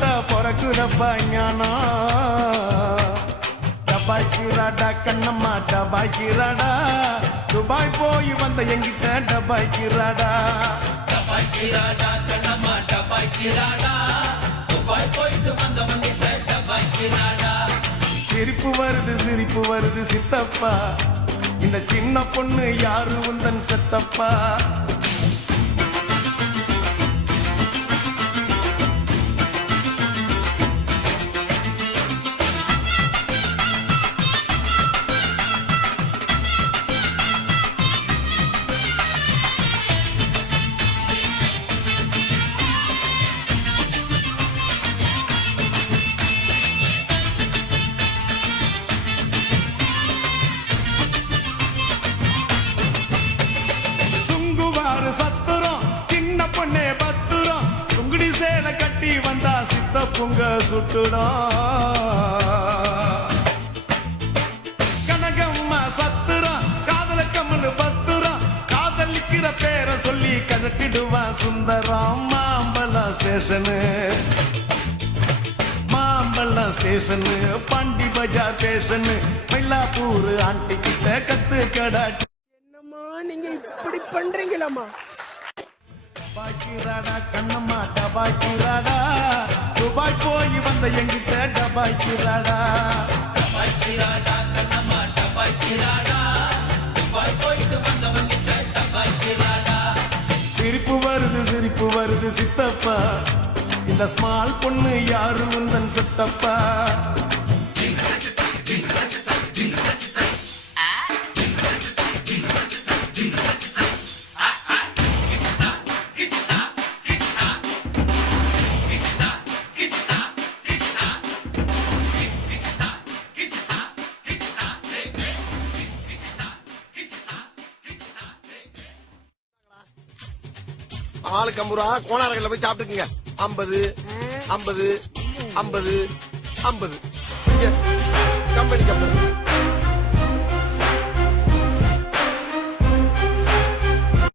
பார்த்தா பிறக்குதப்பா ஞானா. டபாய்க்கிறாடா கண்ணம்மா டபாய்க்கிறாடா, துபாய் போய் வந்த எங்கிட்ட டபாய்க்கிறாடா. டபாய்க்கிறாடா கண்ணம்மா டபாய்க்கிறாடா, துபாய் போயிட்டு வந்தவங்கிட்ட டபாய்க்கிறாடா. சிரிப்பு வருது சித்தப்பா, இந்த சின்ன பொண்ணு யாரு உந்தன் செத்தப்பா. சத்துரம் சின்ன பொண்ணே பத்துரம், சுங்குடி சேலை கட்டி வந்தா சித்த பொங்க சுட்டுடும். கனகம்மா சத்துரம் காதல கம்மனு பத்துரம், காதலிக்கிற பேரை சொல்லி கழட்டிடுவான் சுந்தரம். மாம்பழம் ஸ்டேஷனு பாண்டி பஜார் ஸ்டேஷனு, மயிலாப்பூர் ஆண்டி கிட்ட கத்து கடாட்டி. நீங்க இப்படி பண்றீங்களாமா? டபாய்க்கிறாடா கண்ணம்மா டபாய்க்கிறாடா, துபாய் போய் வந்த எங்கிட்ட டபாய்க்கிறாடா. டபாய்க்கிறாடா கண்ணம்மா டபாய்க்கிறாடா, துபாய் போயிட்டு வந்தவங்கிட்ட டபாய்க்கிறாடா. சிரிப்பு வருது சித்தப்பா, இந்த ஸ்மால் பொண்ணு யாரு உந்தன் சித்தப்பா. ஆளுக்கு 50 ரூபா கோணாரங்கள்ல போய் சாப்பிட்டுக்குங்க. 50 50 50 50 கம்பெனி